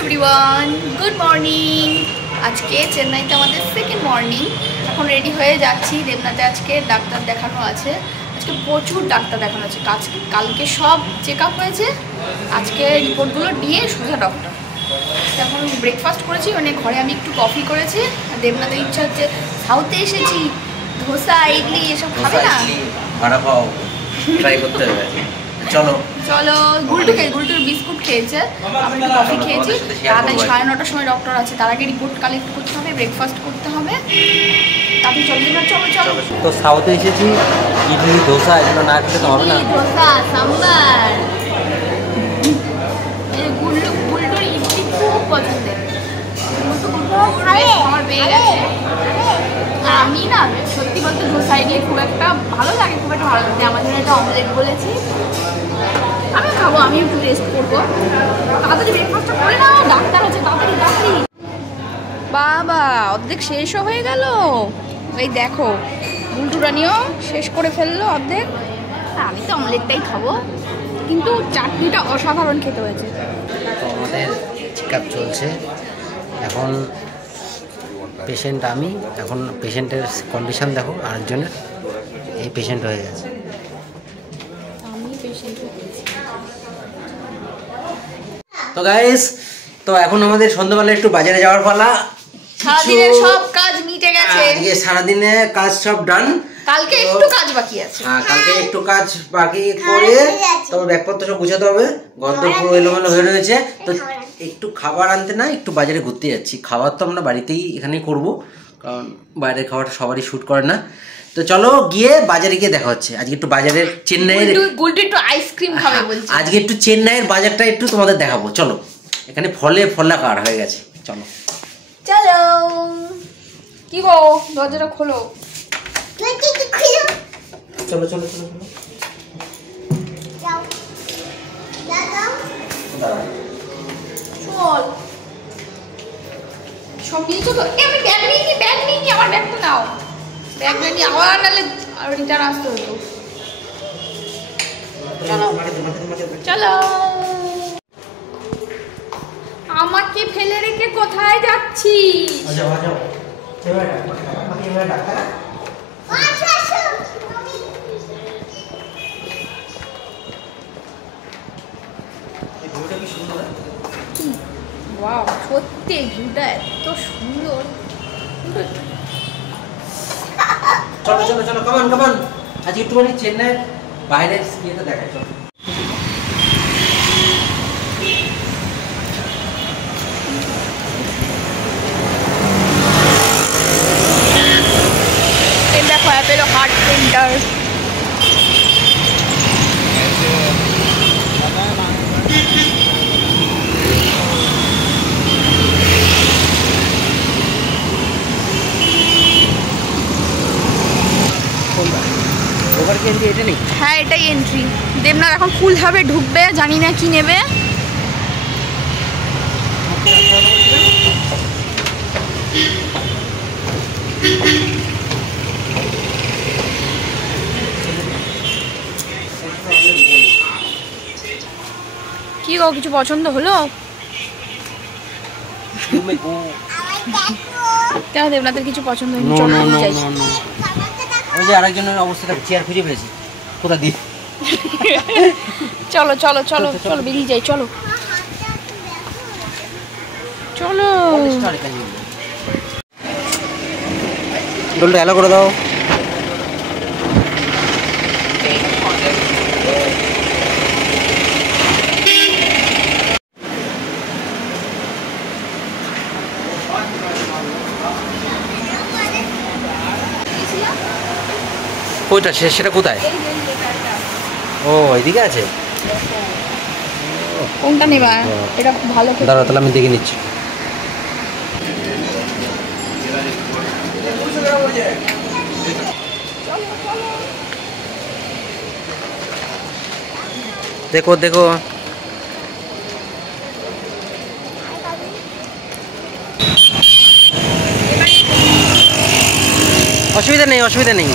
Everyone, good morning. আজকে চেন্নাইতে আমাদের সেকেন্ড মর্নিং। এখন রেডি হয়ে যাচ্ছি। দেবনাথে আজকে ডাক্তার দেখানো আছে। আজকে প্রচুর ডাক্তার দেখানো আছে। কালকে সব চেক আপ হয়েছে, আজকে রিপোর্টগুলো নিয়ে সোজা ডক্টর। এখন ব্রেকফাস্ট করেছি, মানে ঘরে আমি একটু কফি করেছি। দেবনাথের ইচ্ছা হচ্ছে, সাউথে এসেছি, ধোসা ইডলি এসব খাবে না, ভাড়া পাও ট্রাই করতে হবে। চলো চলো। গুলটুর বিস্কুট খেয়েছে, আমি একটু কফি খেয়েছি। তাড়াতাড়ি 9:30টার সময় ডক্টর আছে, তার আগে রিপোর্ট কালেক্ট করতে হবে, ব্রেকফাস্ট করতে হবে। তারপরে চলো চলো। তো সাউথে এসেছি, ইডলি ধোসা এগুলো না খেলে তো হবে না। ধোসা সাম্বার, গুলটুর ইডলি খুব পছন্দের। আমার পেয়ে গেছে। আমি না সত্যি বলতে ধোসা ইডলি খুব একটা ভালো লাগে, খুব একটা ভালো লাগে। আমার জন্য একটা অমলেট বলেছি, আমি খাবো, আমি একটু রেস্ট করবো। তাড়াতাড়ি ব্রেকফাস্টটা করে নাও, ডাক্তার আছে, তাড়াতাড়ি। বাবা, অর্ধেক শেষও হয়ে গেল। এই দেখো, গুলটুরানিও শেষ করে ফেললো অর্ধেক। আমি তো অমলেটটাই খাবো, কিন্তু চাটনিটা অসাধারণ খেতে হয়েছে। তো আমাদের চেক আপ চলছে। এখন পেশেন্ট আমি, এখন পেশেন্টের কন্ডিশন দেখো। আরেকজনের এই পেশেন্ট হয়ে গেছে। তো গাইস, তো এখন আমাদের সন্ধ্যাবেলা একটু বাজারে যাওয়ার পালা। সারাদিনের সব কাজ মিটে গেছে। আজকে সারাদিনে কাজ সব ডান। কালকে একটু কাজ বাকি আছে। হ্যাঁ, কালকে একটু কাজ বাকি করে তারপর ব্যাগপত্র সব গুছাতে হবে। ঘরদোর পুরো এলোমেলো হয়ে রয়েছে। তো একটু খাবার আনতে না, একটু বাজারে ঘুরতে যাচ্ছি। খাবার তো আমরা বাড়িতেই এখানেই করবো, কারণ বাইরের খাবারটা সবারই শ্যুট করে না। তো চলো গিয়ে বাজারে গিয়ে দেখা হচ্ছে। আজকে একটু বাজারের চেন্নাইয়ের একটু আইসক্রিম খাবে বলছে। আজকে একটু চেন্নাইয়ের বাজারটা একটু তোমাদের দেখাবো। চলো, এখানে ফলাকার হয়ে গেছে। চলো চলো। কি গো, দরজাটা খোলো। চলো চলো চলো চলো। চল। সব নিয়েছো তো? আমি ব্যাগ নিয়ে নি, আমার ব্যাগটা নাও। ব্যাগ নিয়ে আবার নাহলে রিটার্ন আসতে হতো। চলো চলো। আমাকে ফেলে রেখে কোথায় যাচ্ছিস? ওয়াও, সত্যি ভিউটা এত সুন্দর। চলো চলো চলো, কামান। আজকে একটুখানি চেন্নাইয়ের বাইরের ইয়েটা দেখাই। চলো। এই দেখো, অ্যাপেলো হার্ট সেন্টার। হ্যাঁ, এটাই এন্ট্রি। দেবনাথ এখন ফুলভাবে ঢুকবে, জানি না কি নেবে। কি গো, কিছু পছন্দ হলো? কেন দেবনাথের কিছু পছন্দ হয়নি? ওই যে আরেকজনের অবস্থাটা, চেয়ার খুঁজে পেয়েছি। কোথা দিয়ে? চলো চলো চলো চলো, বেরিয়ে যাই। চলো চলো। ডোলটা এলো করে দাও। কোথায় সেটা কোথায়? ও, এদিকে আছে। কোনটা নেবা? এটা ভালো। দাঁড়াও, তাহলে আমি দেখে নিচ্ছি। দেখো দেখো, অসুবিধা নেই।